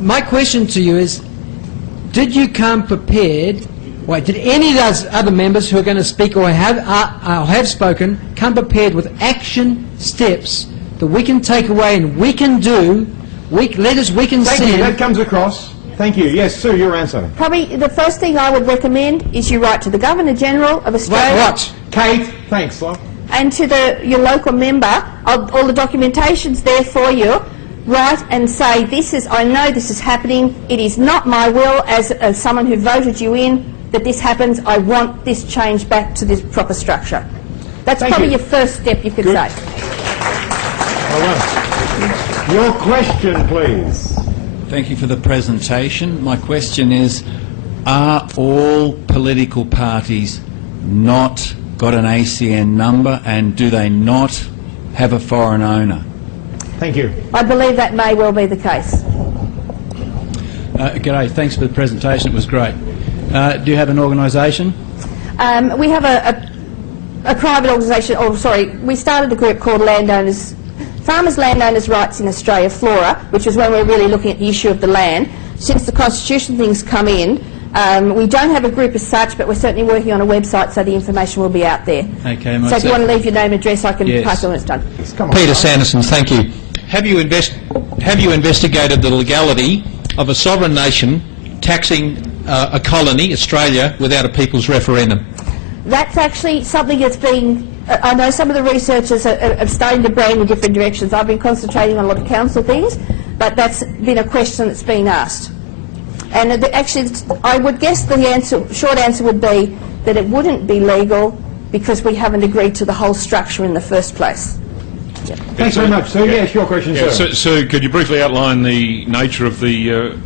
my question to you is, did you come prepared? Wait, did any of those other members who are going to speak or have spoken come prepared with action steps that we can take away and we can do, letters we can send? Thank you, that comes across. Thank you. Yes, Sue, your answer. Probably the first thing I would recommend is you write to the Governor-General of Australia. What? Kate, thanks, love. And to your local member, all the documentation's there for you. Write and say, I know this is happening. It is not my will as someone who voted you in that this happens. I want this changed back to this proper structure. That's probably your first step you could say. Well done. Your question, please. Thank you for the presentation. My question is, are all political parties not got an ACN number, and do they not have a foreign owner? Thank you. I believe that may well be the case. G'day, thanks for the presentation, it was great. Do you have an organisation? We have a private organisation, we started a group called Farmers Landowners Rights in Australia, FLORA, which was when we were really looking at the issue of the land. Since the Constitution things come in, we don't have a group as such, but we're certainly working on a website, so the information will be out there. Okay, so if you want to leave your name and address, I can pass on when it's done. Peter Sanderson, thank you. Have you investigated the legality of a sovereign nation taxing a colony, Australia, without a people's referendum? That's actually something that's been... I know some of the researchers are starting to brain in different directions. I've been concentrating on a lot of council things, but that's been a question that's been asked. And actually, I would guess the short answer would be that it wouldn't be legal because we haven't agreed to the whole structure in the first place. Yep. Thanks very much. So, yes, your question, sir. So, could you briefly outline the nature of the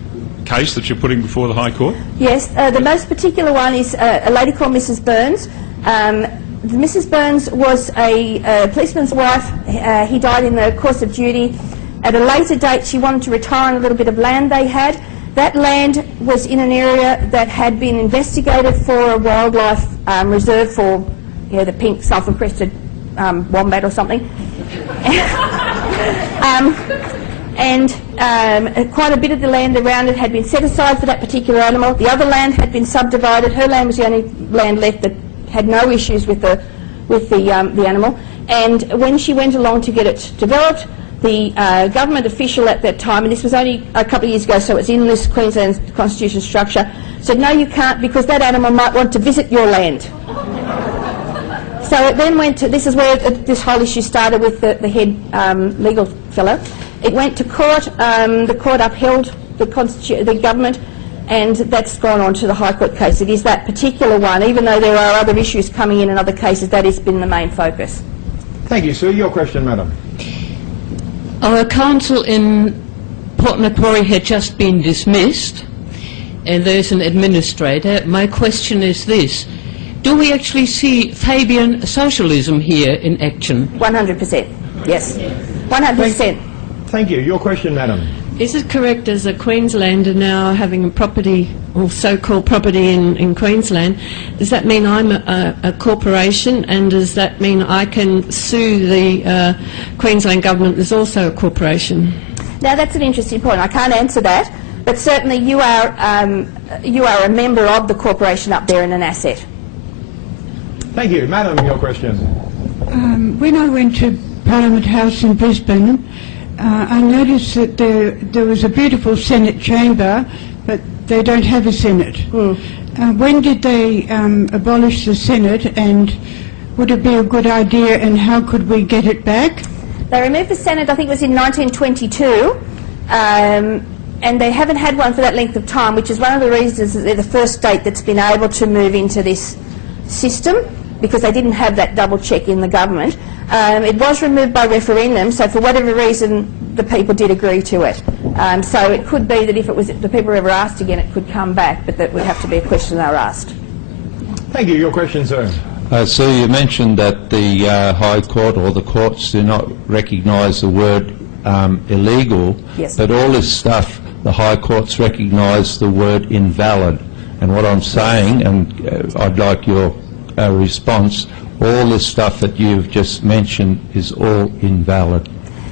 case that you're putting before the High Court? Yes, the most particular one is a lady called Mrs. Burns. Mrs. Burns was a policeman's wife. He died in the course of duty. At a later date, she wanted to retire on a little bit of land they had. That land was in an area that had been investigated for a wildlife reserve for, the pink sulphur-crested wombat or something. Quite a bit of the land around it had been set aside for that particular animal. The other land had been subdivided. Her land was the only land left that had no issues with the animal. And when she went along to get it developed, the government official at that time, and this was only a couple of years ago, so it's in this Queensland Constitution structure, said, no, you can't, because that animal might want to visit your land. So it then went to, this is where this whole issue started with the head legal fellow. It went to court, the court upheld the government, and that's gone on to the High Court case. It is that particular one, even though there are other issues coming in other cases, that has been the main focus. Thank you, Sue. Your question, madam. Our council in Port Macquarie had just been dismissed, and there's an administrator. My question is this: do we actually see Fabian socialism here in action? 100%. Yes. 100%. Thank you. Your question, madam. Is it correct, as a Queenslander now having a property, or so-called property in Queensland, does that mean I'm a corporation, and does that mean I can sue the Queensland government as also a corporation? Now that's an interesting point. I can't answer that, but certainly you are a member of the corporation up there and an asset. Thank you. Madam, your question. When I went to Parliament House in Brisbane, I noticed that there was a beautiful Senate chamber, but they don't have a Senate. When did they abolish the Senate, and would it be a good idea, and how could we get it back? They removed the Senate, I think it was in 1922, and they haven't had one for that length of time, which is one of the reasons that they're the first state that's been able to move into this system, because they didn't have that double check in the government. It was removed by referendum, so for whatever reason the people did agree to it. So it could be that if the people were ever asked again, it could come back, but that would have to be a question they were asked. Thank you. Your question, sir. So you mentioned that the High Court or the courts do not recognise the word illegal, yes. But all this stuff, the High Courts recognise the word invalid. And what I'm saying, and I'd like your response, all the stuff that you've just mentioned is all invalid.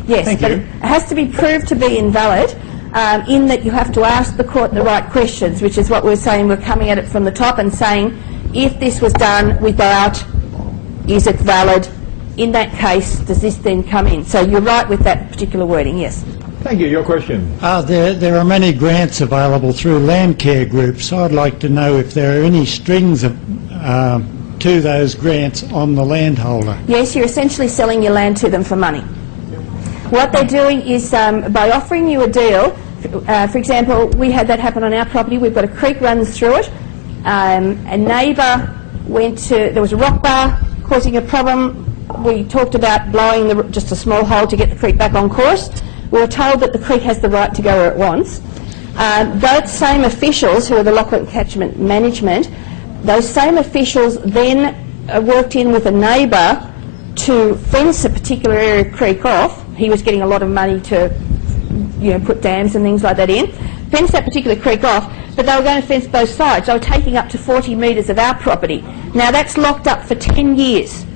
Yes, but it has to be proved to be invalid. in that you have to ask the court the right questions, which is what we're saying. We're coming at it from the top and saying, if this was done without, is it valid? In that case, does this then come in? So you're right with that particular wording, yes. Thank you. Your question. There are many grants available through land care groups. I'd like to know if there are any strings of, to those grants on the landholder. Yes, you're essentially selling your land to them for money. What they're doing is by offering you a deal, for example, we had that happen on our property. We've got a creek runs through it. A neighbour went to, there was a rock bar causing a problem. We talked about blowing just a small hole to get the creek back on course. We were told that the creek has the right to go where it wants. Those same officials, who are the Lachlan Catchment Management, those same officials then worked in with a neighbour to fence a particular area of creek off. He was getting a lot of money to, put dams and things like that in. Fence that particular creek off, but they were going to fence both sides. They were taking up to 40 metres of our property. Now that's locked up for 10 years.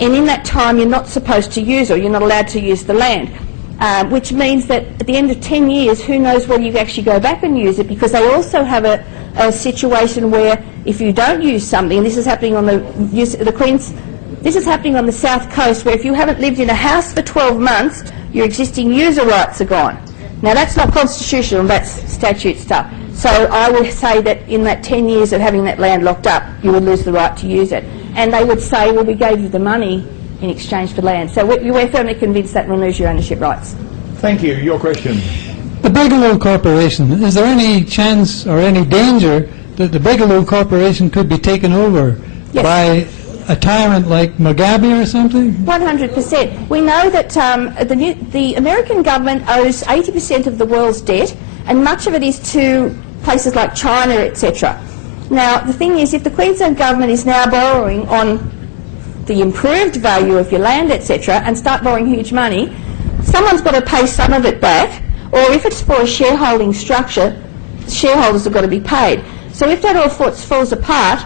And in that time you're not supposed to use, or you're not allowed to use the land. Which means that at the end of 10 years, who knows whether you can actually go back and use it, because they also have a situation where if you don't use something, and this is happening on this is happening on the south coast, where if you haven't lived in a house for 12 months, your existing user rights are gone. Now that's not constitutional, that's statute stuff. So I would say that in that 10 years of having that land locked up, you would lose the right to use it. And they would say, well, we gave you the money in exchange for land. So we're firmly convinced that will lose your ownership rights. Thank you. Your question. The Bigelow Corporation, is there any chance or any danger that the Bigelow Corporation could be taken over by a tyrant like Mugabe or something? 100%. We know that the American government owes 80% of the world's debt, and much of it is to places like China, etc. Now, the thing is, if the Queensland government is now borrowing on the improved value of your land, etc., and start borrowing huge money, someone's got to pay some of it back, or if it's for a shareholding structure, shareholders have got to be paid. So if that all falls apart,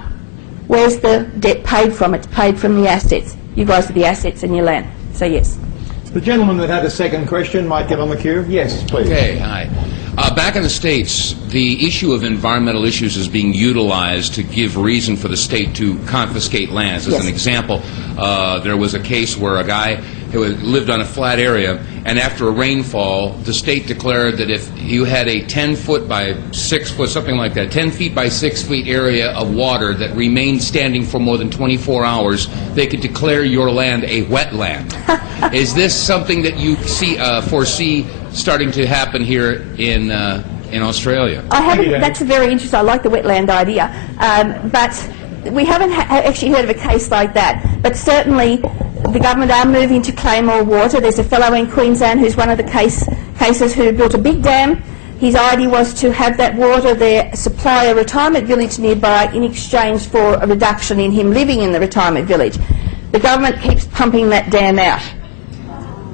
where's the debt paid from? It's paid from the assets. You guys are the assets in your land. So yes. The gentleman that had a second question might get on the queue. Yes, please. Okay, hi. Back in the States, the issue of environmental issues is being utilized to give reason for the state to confiscate lands. As an example, there was a case where a guy who lived on a flat area, and after a rainfall, the state declared that if you had a 10-foot by 6-foot, something like that, 10 feet by 6 feet area of water that remained standing for more than 24 hours, they could declare your land a wetland. Is this something that you foresee starting to happen here in Australia? I haven't. That's very interesting. I like the wetland idea, but we haven't actually heard of a case like that. But certainly, the government are moving to claim more water. There's a fellow in Queensland who's one of the cases who built a big dam. His idea was to have that water there supply a retirement village nearby in exchange for a reduction in him living in the retirement village. The government keeps pumping that dam out.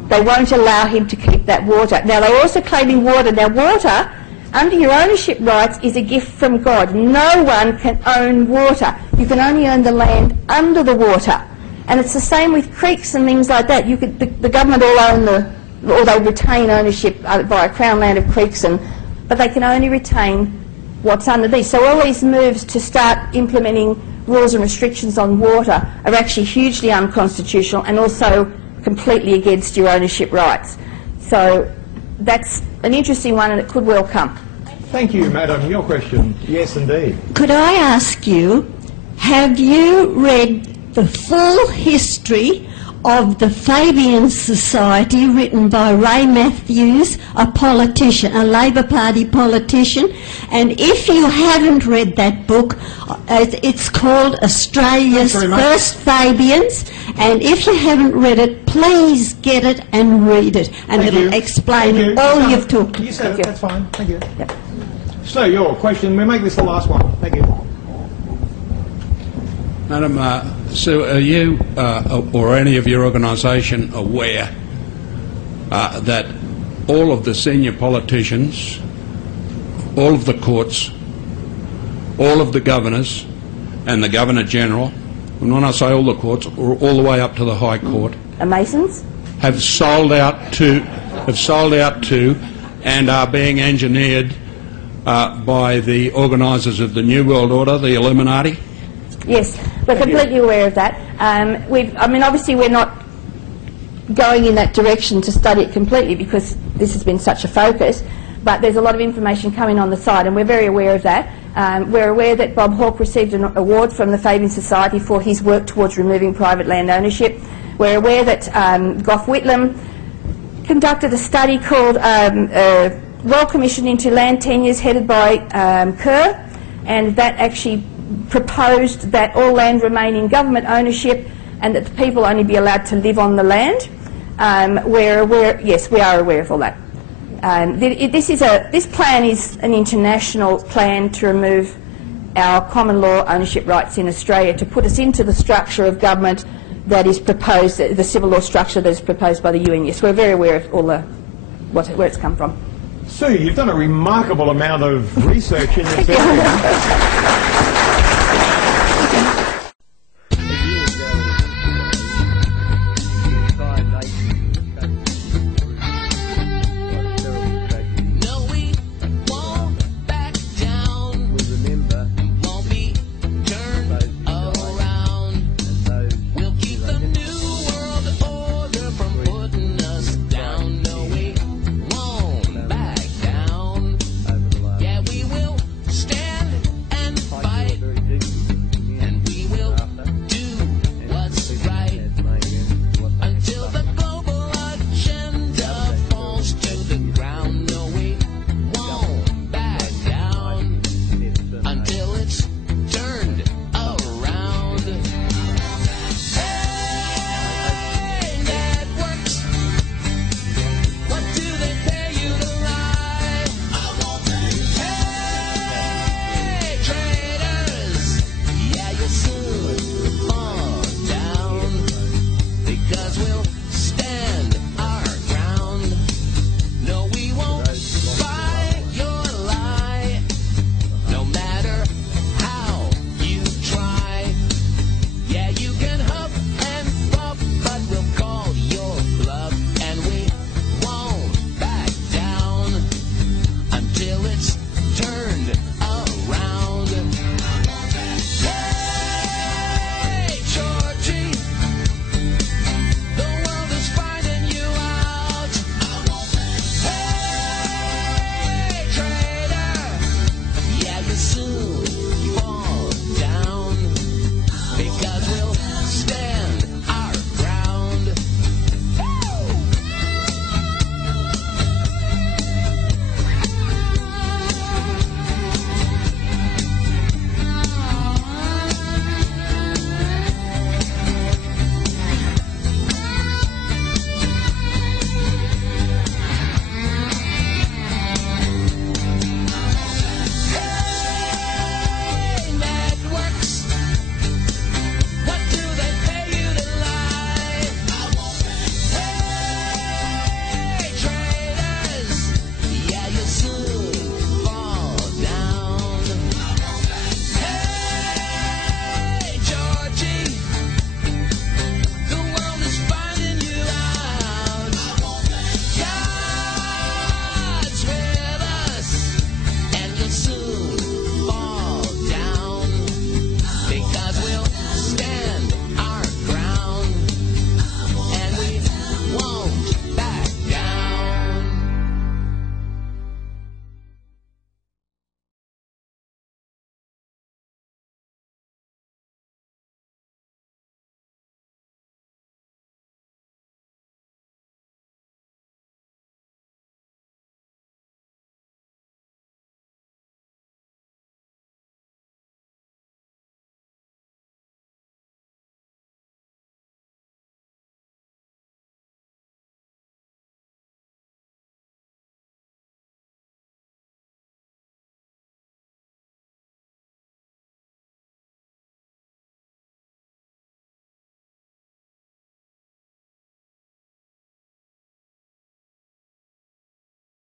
They won't allow him to keep that water. Now, they're also claiming water. Now, water, under your ownership rights, is a gift from God. No one can own water. You can only own the land under the water. And it's the same with creeks and things like that. The government all own or they retain ownership via Crown land of creeks, but they can only retain what's underneath. So all these moves to start implementing rules and restrictions on water are actually hugely unconstitutional and also completely against your ownership rights. So that's an interesting one, and it could well come. Thank you, madam. Your question. Yes, indeed. Could I ask you, have you read the full history of the Fabian Society written by Ray Matthews, a politician, a Labor Party politician? And if you haven't read that book, it's called Australia's First Fabians, and if you haven't read it, please get it and read it, and it'll explain all you've talked about. You said it, that's fine. Thank you. Yep. So, your question, we make this the last one. Thank you. Madam, Sue, are you or any of your organisation aware that all of the senior politicians, all of the courts, all of the governors and the Governor-General, and when I say all the courts, all the way up to the High Court, Masons? have sold out to and are being engineered by the organisers of the New World Order, the Illuminati? Yes, we're completely aware of that. Obviously we're not going in that direction to study it completely because this has been such a focus, but there's a lot of information coming on the side, and we're very aware of that. We're aware that Bob Hawke received an award from the Fabian Society for his work towards removing private land ownership. We're aware that Gough Whitlam conducted a study called Royal Commission into Land Tenures headed by Kerr, and that actually proposed that all land remain in government ownership and that the people only be allowed to live on the land. We're aware, yes, we are aware of all that. This plan is an international plan to remove our common law ownership rights in Australia, to put us into the structure of government that is proposed, the civil law structure that is proposed by the UN. Yes, we're very aware of all where it's come from. Sue, you've done a remarkable amount of research in this area.